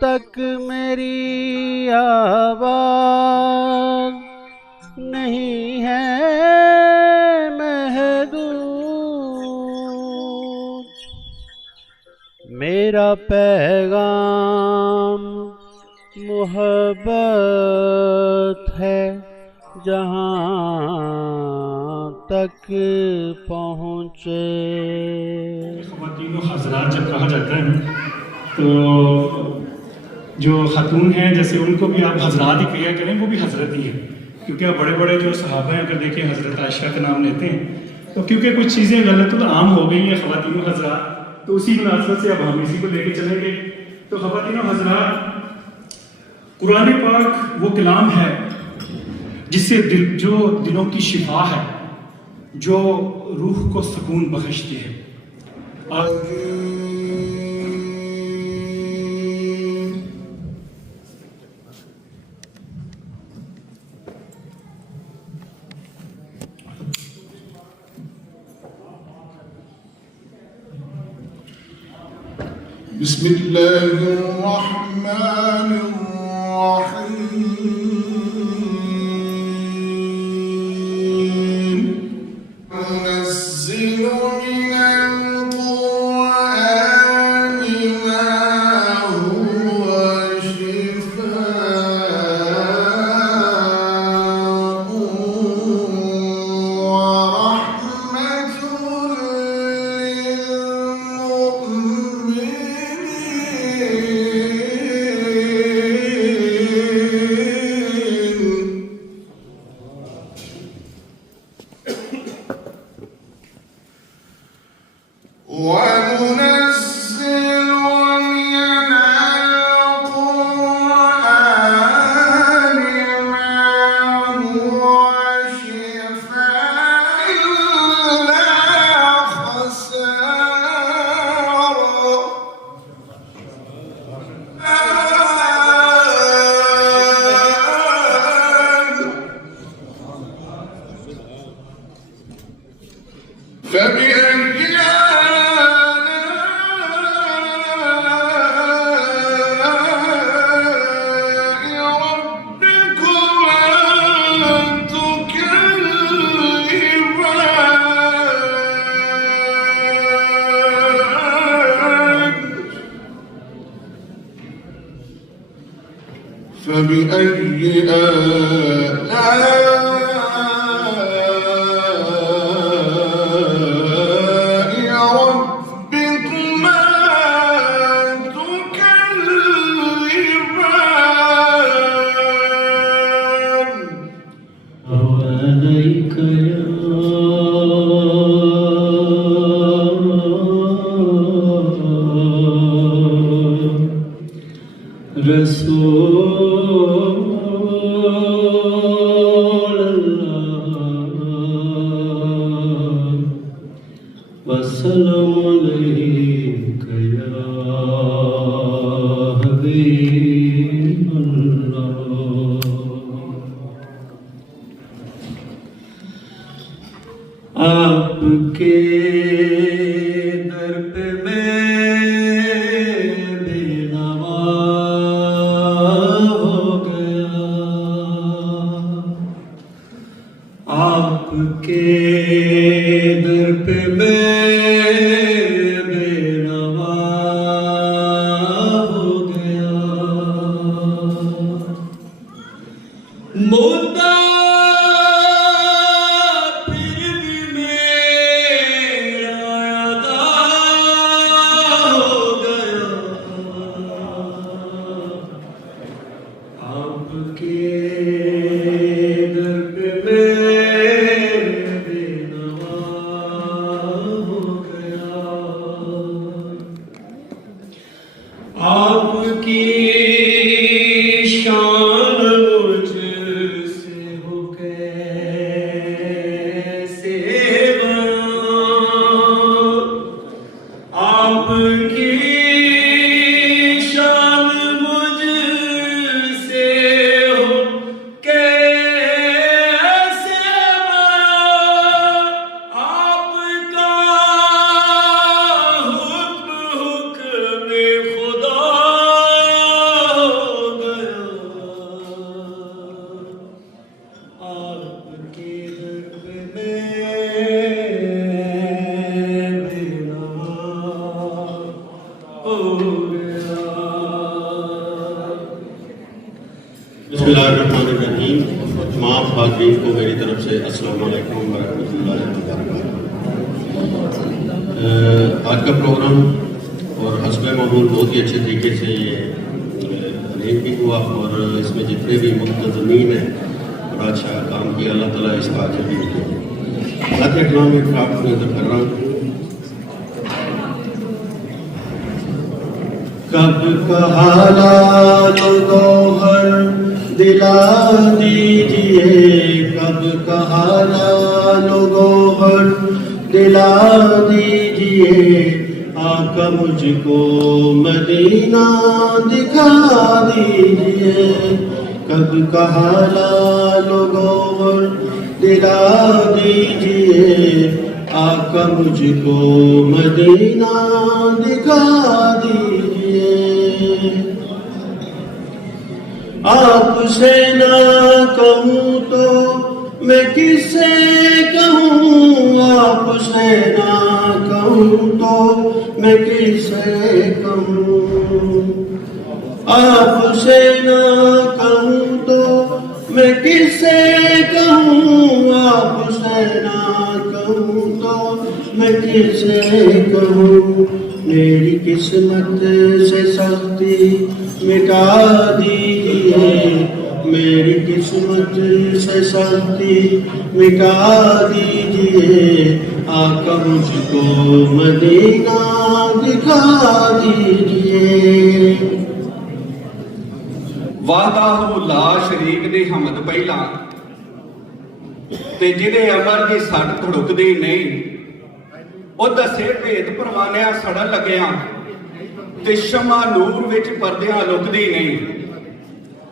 تک میری آواز نہیں ہے محدود، میرا پیغام محبت ہے جہاں تک پہنچے۔ خواتین و حضرات جب کہا جاتا ہے تو جو خاتون ہیں جیسے ان کو بھی آپ حضرات ہی کہا کریں، وہ بھی حضرت ہی ہے، کیونکہ آپ بڑے بڑے جو صحابہ ہیں اگر دیکھیں حضرت عائشہ کا نام لیتے ہیں تو کیونکہ کچھ چیزیں غلط عام ہو گئی ہیں خواتین و حضرات، تو اسی مناسبت سے اب ہم اسی کو لے کے چلیں گے۔ تو خواتین و حضرات، قرآن پاک وہ کلام ہے جس سے جو دلوں کی شفا ہے، جو روح کو سکون بخشتی ہے۔ بسم اللہ الرحمن الرحیم، منزل من القرآن ما هو شفاء ورحمة فبأي آلاء ربكما تكذبان؟ وعليك يا رسول اللہ، والسلام عليك يا حبيب الله۔ آپ کے در پہ میں بے نوا ہو گیا، آپ کے در پہ میں بے نوا ہو گیا، مدعا آپ کی شان مجھ سے ہو کیسے بیان، آپ کی شان مجھ سے ہو کیسے بیان، آپ کا حکم خدا गया। बिस्मिल्लाहिर्रहमानिर्रहीम। तमाम हाज़रीन को मेरी तरफ से अस्सलाम वालेकुम वरहमतुल्लाहि वबरकातुहू। आज का प्रोग्राम और हस्ब मामूल बहुत ही अच्छे तरीके से अरेंज भी हुआ और इसमें जितने भी मुंतज़मीन हैं बड़ा अच्छा काम किया, अल्लाह ताला इसका अजर भी दिया। बात कलाम में आपको नजर कर रहा हूँ। कब कहा लो गौहर दिला दीजिए, कब कहा लो गौहर दिला दीजिए, आका मुझको मदीना दिखा दीजिए। कब कहा लो गौहर दिला दीजिए, आका मुझको मदीना दिखा दीजिए। आपसे ना कहूँ तो मैं किससे कहूँ, आपसे ना कहूँ तो मैं किससे कहूँ, आपसे ना कहूँ तो मैं किससे कहूँ, आपसे ना कहूँ तो मैं किससे कहूँ। मेरी किस्मत से सख्ती मिटा दीजिए, मेरी किस्मत से सख्ती मिटा दीजिए, आका मुझको मदीना दिखा दीजिए। वाहदाहु ला शरीक दी हमद पहला ते जिहदे अमर दी सट धड़कदी नहीं, ਉਹ ਦਸੇ ਭੇਦ ਪਰਵਾਨਿਆਂ ਸੜਨ ਲੱਗਿਆ ਤੇ ਸ਼ਮਾ ਨੂਰ ਵਿੱਚ ਪਰਦਿਆਂ ਲੁਕਦੀ ਨਹੀਂ।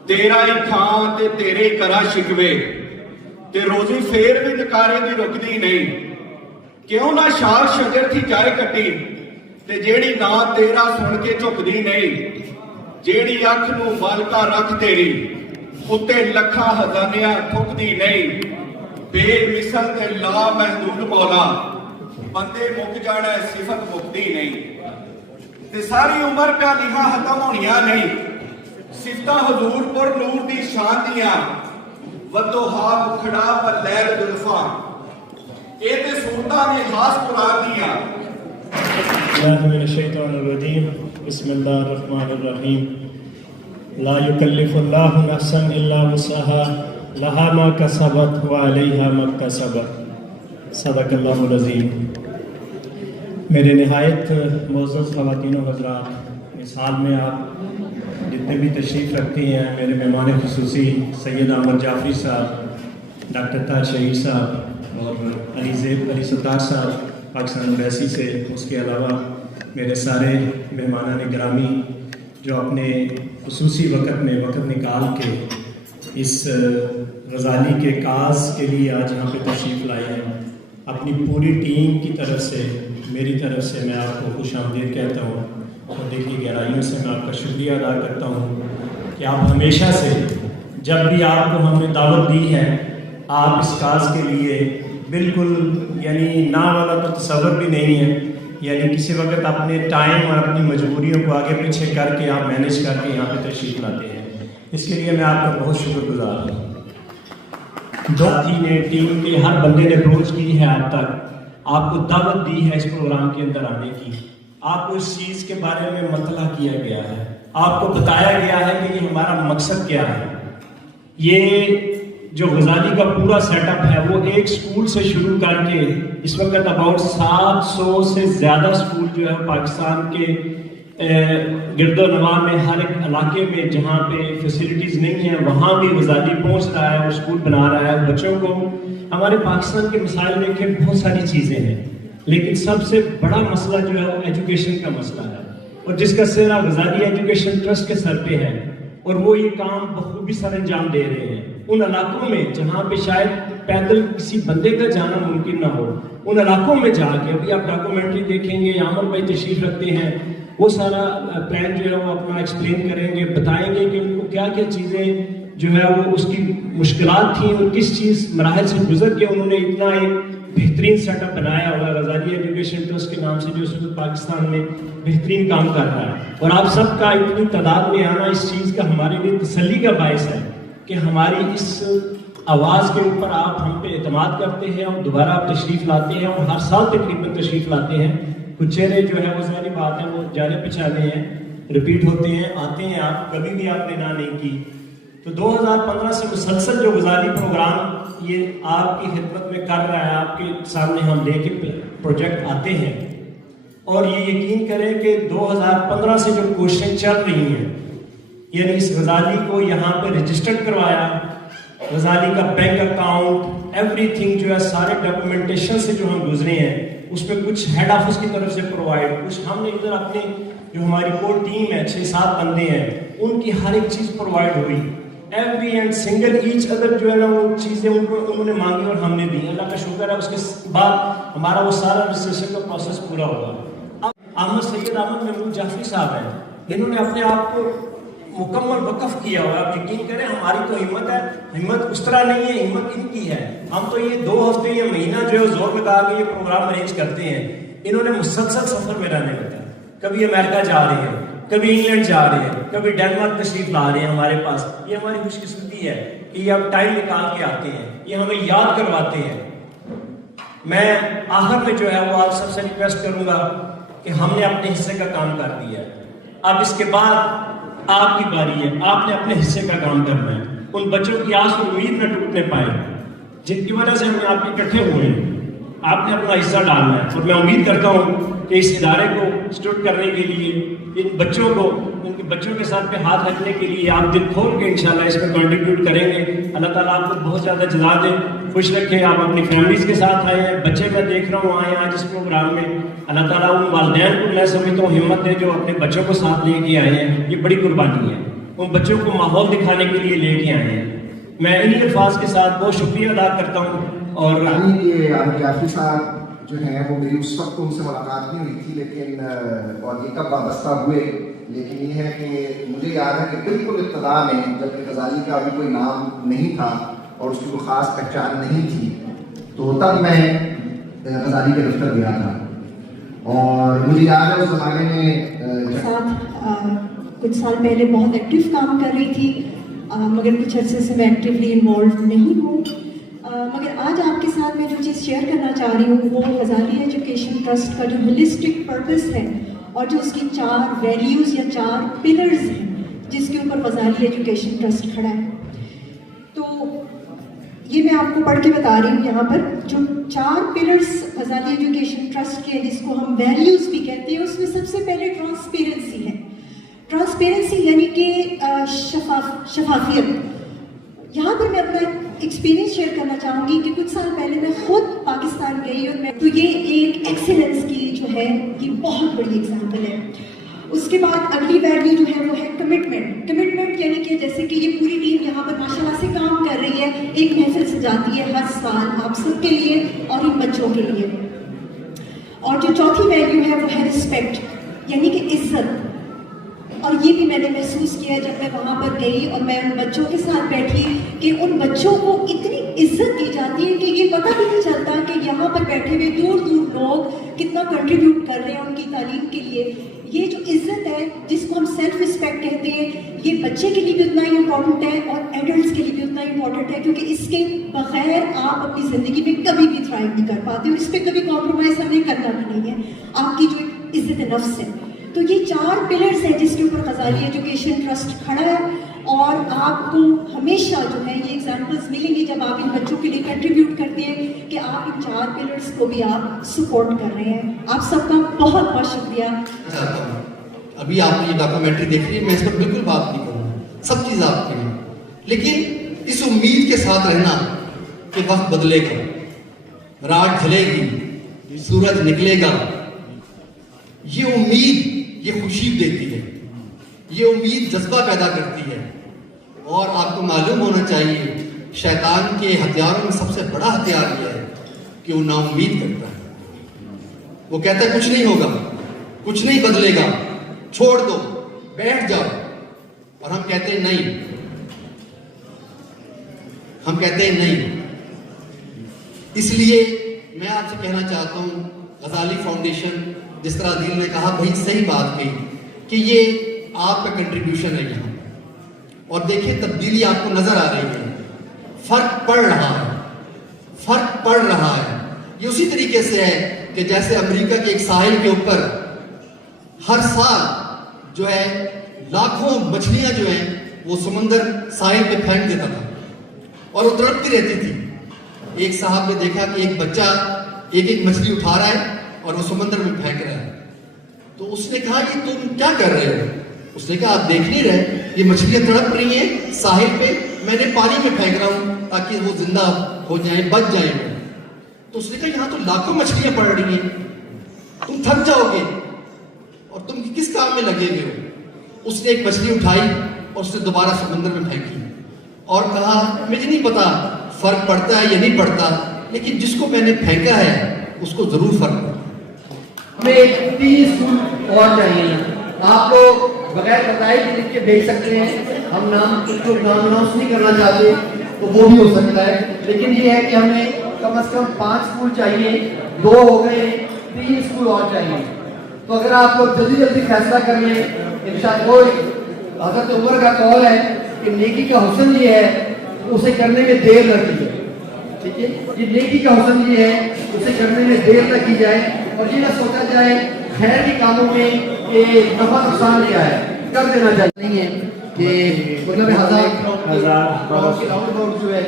ਤੇਰਾ ਹੀ ਖਾਂ ਤੇ ਤੇਰੇ ਹੀ ਕਰਾ ਸ਼ਿਕਵੇ ਤੇ ਰੋਜ਼ੀ ਫੇਰ ਵੀ ਨਕਾਰੇ ਦੀ ਰੁਕਦੀ ਨਹੀਂ। ਕਿਉਂ ਨਾ ਸ਼ਾਰ ਸ਼ਜਰ ਦੀ ਜਾਏ ਕੱਟੀ ਤੇ ਜਿਹੜੀ ਨਾ ਤੇਰਾ ਸੁਣ ਕੇ ਝੁਕਦੀ ਨਹੀਂ। ਜਿਹੜੀ ਅੱਖ ਨੂੰ ਮਲਕਾ ਰੱਖ ਤੇਰੀ ਉੱਤੇ ਲੱਖਾਂ ਹਜ਼ਾਨਿਆਂ ਥੁੱਕਦੀ ਨਹੀਂ। ਬੇਮਿਸਲ ਤੇ ਲਾ ਮਹਿਦੂਦ ਮੌਲਾ ਬੰਦੇ ਮੁੱਕ ਜਾਣਾ ਸਿਫਤ ਮੁਕਦੀ ਨਹੀਂ। ਤੇ ਸਾਰੀ ਉਮਰ ਪਿਆ ਲਿਖਾ ਖਤਮ ਹੋਣੀਆਂ ਨਹੀਂ। ਸਿਫਤਾਂ ਹਜ਼ੂਰ ਪਰ ਨੂਰ ਦੀ ਸ਼ਾਨ ਦੀਆਂ ਵਦੋਹਾ ਮੁਖੜਾ ਪਰ ਲਹਿਰ ਜ਼ੁਲਫਾਂ, ਇਹ ਤੇ ਸੂਰਤਾਂ ਨੇ ਖਾਸ ਕੁਰਾਨ ਦੀਆਂ। बिस्मिल्लाहिर्रहमानिर्रहीम। ला युकल्लिफुल्लाहु नफ्सन इल्ला वुसअहा लहा मा कसबत व अलैहा मक्तसबत। सदक़ल्लाहुल अज़ीम। मेरे नहायत मुअज़्ज़ज़ ख़वातीन व हज़रात, इस हाल में आप जितने भी तशरीफ़ रखती हैं, मेरे मेहमान ख़ुसूसी सैयद अमर जाफ़री साहब, डॉक्टर तार शहीद साहब और अली सत्तार साहब पाकिस्तान एम्बेसी से, उसके अलावा मेरे सारे मेहमानान गिरामी जो अपने ख़ुसूसी वक़्त में वक़्त निकाल के इस गज़ाली के काज के लिए आज यहाँ पे तशरीफ़ लाए हैं। अपनी पूरी टीम की तरफ से, मेरी तरफ से मैं आपको खुश आमदीद कहता हूँ और दिल की गहराइयों से मैं आपका शुक्रिया अदा करता हूँ कि आप हमेशा से जब भी आपको हमने दावत दी है, आप इस काज के लिए बिल्कुल यानी ना वाला तो तसव्वुर भी नहीं है, यानी किसी वक्त अपने टाइम और अपनी मजबूरियों को आगे पीछे करके आप मैनेज करके यहाँ पे तशरीफ़ लाते हैं। इसके लिए मैं आपका बहुत शुक्रगुजार हूँ। साथी ने, टीम के हर बंदे ने अप्रोच की है, आप तक आपको दावत दी है इस प्रोग्राम के अंदर आने की, आपको इस चीज़ के बारे में मतला किया गया है, आपको बताया गया है कि ये हमारा मकसद क्या है। ये जो गज़ाली का पूरा सेटअप है वो एक स्कूल से शुरू करके इस वक्त अबाउट 700 से ज़्यादा स्कूल जो है पाकिस्तान के गिरदोनवा में हर एक इलाके में जहाँ पे फैसिलिटीज़ नहीं है वहाँ भी गज़ाली पहुँच रहा है और स्कूल बना रहा है बच्चों को। हमारे पाकिस्तान के मसाइल देखें, बहुत सारी चीज़ें हैं, लेकिन सबसे बड़ा मसला जो है वो एजुकेशन का मसला है और जिसका सिरा गज़ाली एजुकेशन ट्रस्ट के सर पे है और वो ये काम बखूबी सर अंजाम दे रहे हैं। उन इलाकों में जहाँ पे शायद पैदल किसी बंदे का जाना मुमकिन ना हो, उन इलाकों में जाके, अभी आप डॉक्यूमेंट्री देखेंगे, आमर भाई तशरीफ रखते हैं, वो सारा प्लान जो है वो अपना एक्सप्लेन करेंगे, बताएंगे कि उनको क्या क्या चीज़ें जो है वो उसकी मुश्किलात थी और किस चीज़ मराहल से गुजर के उन्होंने इतना एक बेहतरीन सेटअप बनाया हुआ है गजाली एजुकेशन ट्रस्ट के नाम से, जो इस वक्त पाकिस्तान में बेहतरीन काम कर रहा है। और आप सबका इतनी तादाद में आना इस चीज़ का हमारे लिए तसल्ली का बायस है कि हमारी इस आवाज़ के ऊपर आप हम पे एतमाद करते हैं और दोबारा आप तशरीफ़ लाते हैं, और हर साल तकरीबन तशरीफ़ लाते हैं। कुछ चेहरे जो है वो ज़ाहिर बात है वो जाने पहचाने हैं, रिपीट होते हैं, आते हैं, आप कभी भी आपने ना नहीं की। तो 2015 से मुसलसल जो गजाली प्रोग्राम ये आपकी खिदमत में कर रहा है, आपके सामने हम लेके प्रोजेक्ट आते हैं, और ये यकीन करें कि 2015 से जो कोशिशें चल रही हैं, यानी इस गजाली को यहाँ पे रजिस्टर्ड करवाया, गजाली का बैंक अकाउंट एवरीथिंग जो है सारे डॉक्यूमेंटेशन से जो हम गुजरे हैं उस पर कुछ हेड ऑफिस की तरफ से प्रोवाइड, कुछ हमने इधर अपने जो हमारी कोर टीम है 6-7 बंदे हैं उनकी हर एक चीज़ प्रोवाइड हुई, every and single each other जो है ना वो चीज़ें उन्होंने मांगी और हमने दी। अल्लाह का शुक्र है, उसके बाद हमारा वो सारा रजिस्ट्रेशन का प्रोसेस पूरा होगा। अब अहमद सैयद अहमद महमूद जाफरी साहब हैं, इन्होंने अपने आप को मुकम्मल वक़फ़ किया हुआ। आप यकीन करें हमारी तो हिम्मत है, हिम्मत उस तरह नहीं है, हिम्मत इनकी है। हम तो ये 2 हफ्ते या महीना जो है जोर लगा के ये प्रोग्राम अरेंज करते हैं। इन्होंने मुसलसल सफ़र में रहने होता है, कभी अमेरिका जा रहे हैं, कभी इंग्लैंड जा रहे हैं, कभी डेनमार्क तशरीफ ला रहे हैं हमारे पास। ये हमारी खुशकिस्मती है कि ये अब टाइम निकाल के आते हैं, ये हमें याद करवाते हैं। मैं आखिर में जो है वो आप सबसे रिक्वेस्ट करूंगा कि हमने अपने हिस्से का काम कर दिया है, अब इसके बाद आपकी बारी है, आपने अपने हिस्से का काम करना है। उन बच्चों की आस और उम्मीद न टूटने पाए जिनकी वजह से हम आप इकट्ठे हुए हैं, आपने अपना हिस्सा डालना है। और मैं उम्मीद करता हूँ कि इस इदारे को स्टूड करने के लिए, इन बच्चों को, उनके बच्चों के साथ पे हाथ रखने के लिए आप दिल खोल के इंशाल्लाह इसमें कंट्रीब्यूट करेंगे। अल्लाह ताला आपको बहुत ज़्यादा जज़ा दे, खुश रखे। आप अपनी फैमिलीज़ के साथ आए हैं, बच्चे मैं देख रहा हूँ आए आज इस प्रोग्राम में। अल्लाह ताला उन वालिदैन को मैं समझता हूँ हिम्मत दे जो अपने बच्चों को साथ लेके आए हैं, ये बड़ी कुर्बानी है। उन बच्चों को माहौल दिखाने के लिए लेके आए हैं। मैं इन्हीं अल्फाज के साथ बहुत शुक्रिया अदा करता हूँ। और ये जाफरी साहब जो है वो मेरी उस वक्त उनसे मुलाकात नहीं हुई थी, लेकिन और ये कब वाबस्ता हुए, लेकिन ये है कि मुझे याद है कि बिल्कुल इब्तदा में जब गजाली का अभी कोई नाम नहीं था और उसकी कोई ख़ास पहचान नहीं थी, तो तब मैं गजाली के दफ्तर गया था। और मुझे याद है उस ज़माने में साथ कुछ साल पहले बहुत एक्टिव काम कर रही थी, मगर कुछ अर्से से मैं एक्टिवली इन्वॉल्व नहीं हूँ। मगर आज आपके साथ मैं जो चीज़ शेयर करना चाह रही हूँ वो गजाली एजुकेशन ट्रस्ट का जो होलिस्टिक पर्पस है और जो उसकी 4 वैल्यूज़ या 4 पिलर्स हैं जिसके ऊपर गजाली एजुकेशन ट्रस्ट खड़ा है। तो ये मैं आपको पढ़ के बता रही हूँ यहाँ पर। जो 4 पिलर्स गजाली एजुकेशन ट्रस्ट के, जिसको हम वैल्यूज़ भी कहते हैं, उसमें सबसे पहले ट्रांसपेरेंसी है। ट्रांसपेरेंसी यानी कि शफाफियत। यहाँ पर मैं अपना एक्सपीरियंस शेयर करना चाहूँगी कि कुछ साल पहले मैं खुद पाकिस्तान गई और मैं, तो ये एक एक्सीलेंस की जो है ये बहुत बड़ी एग्जांपल है। उसके बाद अगली वैल्यू जो है वो है कमिटमेंट। कमिटमेंट यानी कि जैसे कि ये पूरी टीम यहाँ पर माशाल्लाह से काम कर रही है, एक महफिल सजाती है हर साल आप सबके लिए और इन बच्चों के लिए। और जो चौथी वैल्यू है वो है रिस्पेक्ट यानी कि इज्जत। और ये भी मैंने महसूस किया जब मैं वहाँ पर गई और मैं उन बच्चों के साथ बैठी कि उन बच्चों को इतनी इज्जत दी जाती है कि ये पता भी नहीं चलता कि यहाँ पर बैठे हुए दूर दूर लोग कितना कंट्रीब्यूट कर रहे हैं उनकी तालीम के लिए। ये जो इज्जत है जिसको हम सेल्फ रिस्पेक्ट कहते हैं, ये बच्चे के लिए भी उतना ही इम्पॉर्टेंट है और एडल्ट्स के लिए भी उतना इम्पॉर्टेंट है, क्योंकि इसके बगैर आप अपनी ज़िंदगी में कभी भी थ्राइव नहीं कर पाते और इस पर कभी कॉम्प्रोमाइज़ हमें करना भी नहीं है। आपकी जो इज्जत नफ्स है, तो ये 4 पिलर्स हैं जिसके ऊपर गजाली एजुकेशन ट्रस्ट खड़ा है। और आपको हमेशा जो है ये एग्जाम्पल्स मिलेंगी जब आप इन बच्चों के लिए कंट्रीब्यूट करते हैं कि आप इन 4 पिलर्स को भी आप सपोर्ट कर रहे हैं। आप सबका बहुत बहुत शुक्रिया। अभी आपने ये डॉक्यूमेंट्री देख ली, मैं इस पर बिल्कुल बात नहीं करूँगा, सब चीज़ आपकी है, लेकिन इस उम्मीद के साथ रहना कि वक्त बदलेगा, रात ढलेगी, सूरज निकलेगा। ये उम्मीद ये खुशी देती है, ये उम्मीद जज्बा पैदा करती है। और आपको मालूम होना चाहिए शैतान के हथियारों में सबसे बड़ा हथियार यह है कि वो नाउम्मीद करता है। वो कहता है कुछ नहीं होगा, कुछ नहीं बदलेगा, छोड़ दो, बैठ जाओ। और हम कहते हैं नहीं, हम कहते हैं नहीं। इसलिए मैं آپ سے کہنا چاہتا ہوں غزالی فاؤنڈیشن جس طرح عادل نے کہا بھائی صحیح بات کہی کہ یہ آپ کا کنٹریبیوشن ہے یہاں، اور دیکھیں تبدیلی آپ کو نظر آ رہی ہے، فرق پڑ رہا ہے، فرق پڑ رہا ہے۔ یہ اسی طریقے سے ہے کہ جیسے امریکہ کے ایک ساحل کے اوپر ہر سال جو ہے لاکھوں مچھلیاں جو ہیں وہ سمندر ساحل پہ پھینک دیتا تھا اور وہ تڑپتی رہتی تھی۔ ایک صاحب نے دیکھا کہ ایک بچہ ایک ایک مچھلی اٹھا رہا ہے اور وہ سمندر میں پھینک رہا ہے، تو اس نے کہا کہ تم کیا کر رہے ہو؟ اس نے کہا آپ دیکھ نہیں رہے یہ مچھلیاں تڑپ رہی ہیں ساحل پہ، میں نے پانی میں پھینک رہا ہوں تاکہ وہ زندہ ہو جائیں، بچ جائیں۔ تو اس نے کہا یہاں تو لاکھوں مچھلیاں پڑ رہی ہیں، تم تھک جاؤ گے اور تم کس کام میں لگے ہوئے ہو؟ اس نے ایک مچھلی اٹھائی اور اس نے دوبارہ سمندر میں پھینکی اور کہا مجھے نہیں پتا فرق پڑتا ہے یا نہیں پڑتا، لیکن جس کو میں نے پھینکا ہے اس کو ضرور فرق پڑتا ہے۔ ہمیں 3 اسکول اور چاہیے، آپ کو بغیر بتائے بھی لکھ کے بھیج سکتے ہیں، ہم نام کچھ کو نام اناؤنس نہیں کرنا چاہتے تو وہ بھی ہو سکتا ہے، لیکن یہ ہے کہ ہمیں کم از کم 5 اسکول چاہیے، 2 ہو گئے، 3 اسکول اور چاہیے۔ تو اگر آپ لوگ جلدی جلدی فیصلہ کر لیں انشاءاللہ، حضرت عمر کا قول ہے کہ نیکی کا حسن یہ ہے اسے کرنے میں دیر نہ کی جائے، ٹھیک ہے، یہ نیکی کا حسن یہ ہے اسے کرنے میں دیر نہ کی جائے، اور یہ نہ سوچا جائے خیر کے کاموں میں کہ نفع نقصان کیا ہے، کر دینا چاہیے نہیں ہے کہ مطلب 1000 کی راؤنڈ اباؤٹ جو ہے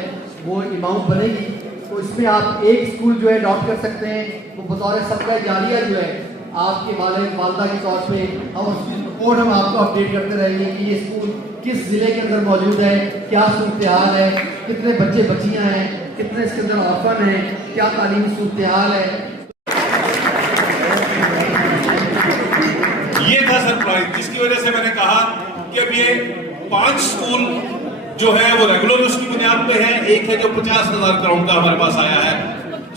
وہ اماؤنٹ بنے گی، تو اس میں آپ ایک اسکول جو ہے اڈاپٹ کر سکتے ہیں، وہ بطور صدقہ جاریہ جو ہے آپ کے والد والدہ کے طور پہ اور ہم آپ کو اپڈیٹ کرتے رہیں گے کہ یہ اسکول کس ضلع کے اندر موجود ہے، کیا صورتحال ہے، کتنے بچے بچیاں ہیں، کتنے اس کے اندر آفن ہیں، کیا تعلیمی صورتحال ہے۔ یہ تھا سرپرائز جس کی وجہ سے میں نے کہا کہ اب یہ 5 اسکول جو ہے وہ ریگولر اس کی بنیاد پہ ہیں، ایک ہے جو 50,000 کروڑ کا ہمارے پاس آیا ہے،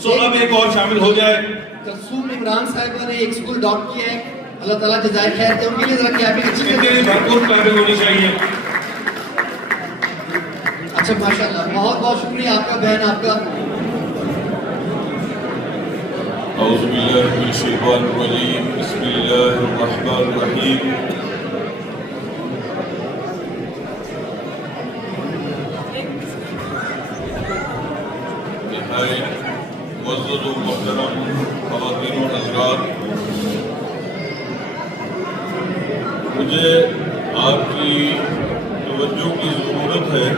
سو اب ایک اور شامل ہو جائے۔ کلثوم عمران صاحبہ نے ایک اسکول ڈاٹ کیا ہے، اللہ تعالیٰ جزائے خیر دے، ان کے لیے ذرا کیبنگ اچھی ہے، بھرپور کیبنگ ہونی چاہیے۔ اچھا ماشاءاللہ، بہت بہت شکریہ آپ کا بہن، آپ کا۔ اعوذ باللہ من الشیطان الرجیم، بسم اللہ الرحمن الرحیم۔ معزز و محترم خواتین و حضرات، مجھے آپ کی توجہ کی ضرورت ہے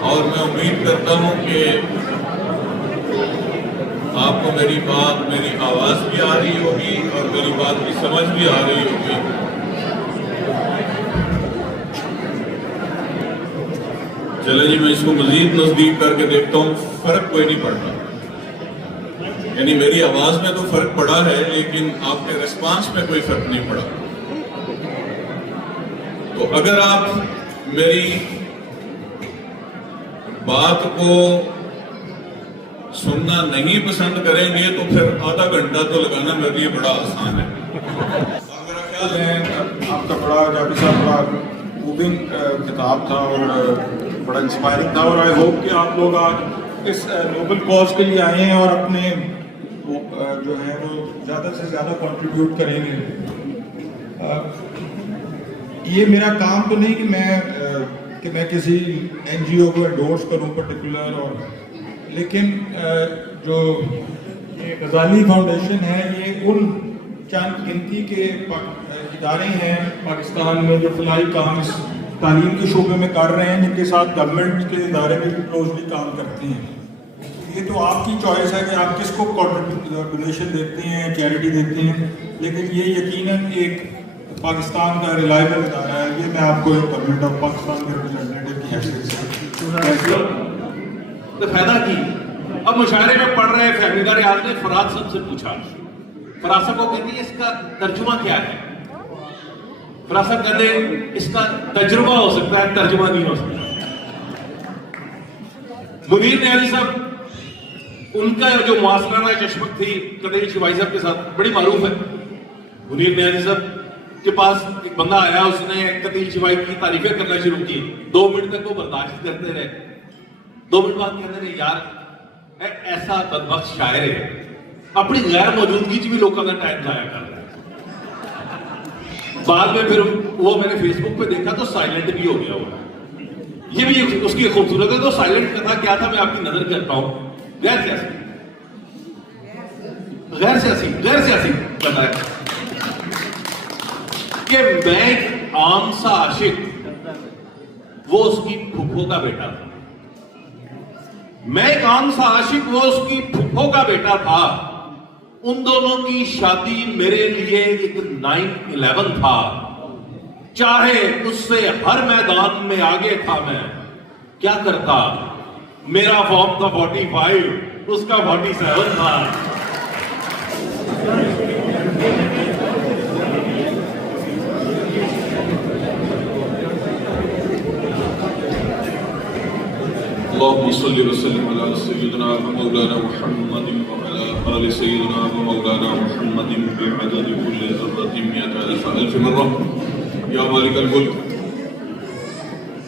اور میں امید کرتا ہوں کہ آپ کو میری بات، میری آواز بھی آ رہی ہوگی اور میری بات کی سمجھ بھی آ رہی ہوگی۔ چلے جی میں اس کو مزید نزدیک کر کے دیکھتا ہوں، فرق کوئی نہیں پڑتا، یعنی میری آواز میں تو فرق پڑا ہے لیکن آپ کے ریسپانس میں کوئی فرق نہیں پڑا۔ تو اگر آپ میری بات کو سننا نہیں پسند کریں گے تو پھر آدھا گھنٹہ تو لگانا میرے لیے بڑا آسان ہے۔ میرا خیال ہے آپ کا بڑا جابر صاحب بڑا موونگ کتاب تھا اور بڑا انسپائرنگ تھا، اور آئی ہوپ کہ آپ لوگ آج اس نوبل کاز کے لیے آئے ہیں اور اپنے جو ہے وہ زیادہ سے زیادہ کنٹریبیوٹ کریں گے۔ یہ میرا کام تو نہیں کہ میں کسی این جی او کو انڈورس کروں پرٹیکولر، اور لیکن جو یہ غزالی فاؤنڈیشن ہے یہ ان چند گنتی کے ادارے ہیں پاکستان میں جو فلاحی کام اس تعلیم کے شعبے میں کر رہے ہیں، جن کے ساتھ گورنمنٹ کے ادارے بھی کلوزلی کام کرتے ہیں۔ یہ تو آپ کی چوائس ہے کہ آپ کس کو ڈونیشن دیتے ہیں، چیریٹی دیتے ہیں، لیکن یہ یقیناً ایک پاکستان کا ریلائبل ادارہ ہے۔ یہ میں آپ کو گورنمنٹ آف پاکستان کے ریپرزینٹیٹیو کی حیثیت سے تو فائدہ کی۔ اب مشاعرے میں پڑھ رہے فہمیدہ ریاض نے فراز صاحب سے پوچھا، فراز صاحب کو کہتے ہیں اس کا ترجمہ کیا ہے؟ فراز صاحب کہتے ہیں اس کا تجربہ ہو سکتا ہے، ترجمہ نہیں ہو سکتا۔ منیر نیازی صاحب، ان کا جو معاصرانہ چشمک تھی قدیر شیوائی صاحب کے ساتھ بڑی معروف ہے۔ منیر نیازی صاحب کے پاس ایک بندہ آیا، اس نے قدیر شیوائی کی تعریفیں کرنا شروع کی، 2 منٹ تک وہ برداشت کرتے رہے، 2 منٹ بعد کہتے ہیں یار ऐसा बदबख्त शायर है अपनी गैर मौजूदगी च भी लोगों का टाइम जाया कर रहा है। बाद में फिर वो मैंने फेसबुक पे देखा तो साइलेंट भी हो गया हुआ। ये भी उसकी खूबसूरत है। तो साइलेंट करना क्या था मैं आपकी नजर करता हूं। गैर सियासी बताया कि मैं एक आम सा आशिक, वो उसकी फुफ्फो का बेटा था। मैं एक आम सा आशिक, वो उसकी फुफ्फो का बेटा था। उन दोनों की शादी मेरे लिए एक 9/11 था। चाहे उससे हर मैदान में आगे था मैं, क्या करता। मेरा फॉर्म था 45, उसका 47 था। اللهم صل وسلم على سيدنا ومولانا محمد وعلى آل سيدنا ومولانا محمد بعدد كل ذرة 100,000 مرة। یا مالک الملک،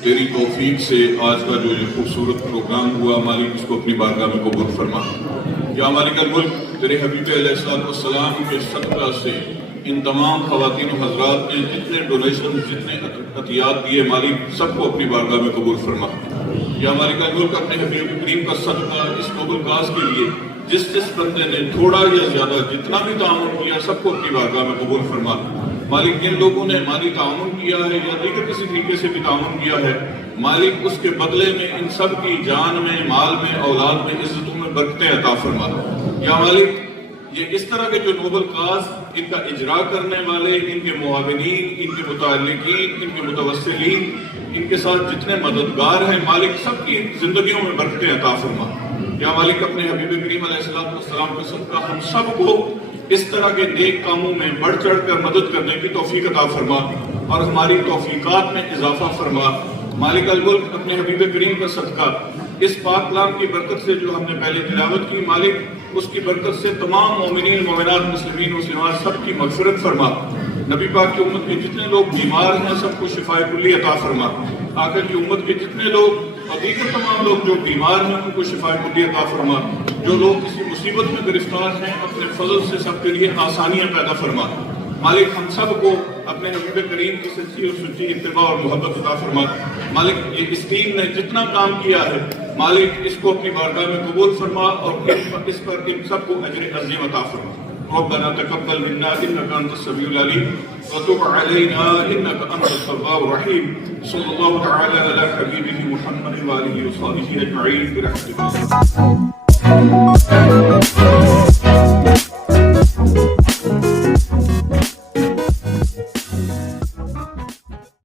تیری توفیق سے آج کا جو یہ خوبصورت پروگرام ہوا مالک اس کو اپنی بارگاہ میں قبول فرما۔ یا مالک الملک، تیرے حبیب علیہ السلام کے صدقہ سے ان تمام خواتین و حضرات نے جتنے ڈونیشن جتنے عطیات دیے مالک سب کو اپنی بارگاہ میں قبول فرما۔ یا مالک الملک، اپنے حبیب کریم کا صدقہ اس نوبل کاز کے لیے جس بندے نے تھوڑا یا زیادہ جتنا بھی تعاون کیا سب کو اپنی بارگاہ میں قبول فرما۔ مالک جن لوگوں نے مالی تعاون کیا ہے یا دیگر کسی طریقے سے بھی تعاون کیا ہے مالک اس کے بدلے میں ان سب کی جان میں، مال میں، اولاد میں، عزتوں میں برکتیں عطا فرما۔ یا مالک، یہ اس طرح کے جو نوبل کاز ان کا اجرا کرنے والے، ان کے معاونین، ان کے متعلقین، ان کے متوسلین، ان کے ساتھ جتنے مددگار ہیں مالک سب کی زندگیوں میں برکتیں عطا فرما۔ یا مالک، اپنے حبیب کریم علیہ السلام کے صدقہ ہم سب کو اس طرح کے نیک کاموں میں بڑھ چڑھ کر مدد کرنے کی توفیق عطا فرما اور ہماری توفیقات میں اضافہ فرما۔ مالک الملک، اپنے حبیب کریم کا صدقہ اس پاک کلام کی برکت سے جو ہم نے پہلے تلاوت کی مالک اس کی برکت سے تمام مومنین، مومنات، مسلمین، مسلمات سب کی مغفرت فرما۔ نبی پاک کی امت کے جتنے لوگ بیمار ہیں سب کو شفائے کلی عطا فرما۔ آقا کی امت کے جتنے لوگ اور دیگر تمام لوگ جو بیمار ہیں ان کو شفائے کلی عطا فرما۔ جو لوگ کسی مصیبت میں گرفتار ہیں اپنے فضل سے سب کے لیے آسانیاں پیدا فرما۔ مالک، ہم سب کو اپنے حبیب کریم کی سچی اور سچی اتباع اور محبت عطا فرما۔ مالک، یہ اس ٹیم نے جتنا کام کیا ہے مالک اس کو اپنی بارگاہ میں قبول فرما اور اس پر ان سب کو اجر عظیم عطا فرما۔ ربنا تقبل منا انك انت السميع العليم وتب علينا انك انت التواب الرحيم۔ صلى الله تعالى على حبيبه محمد وآله وصحبه اجمعين برحمتك۔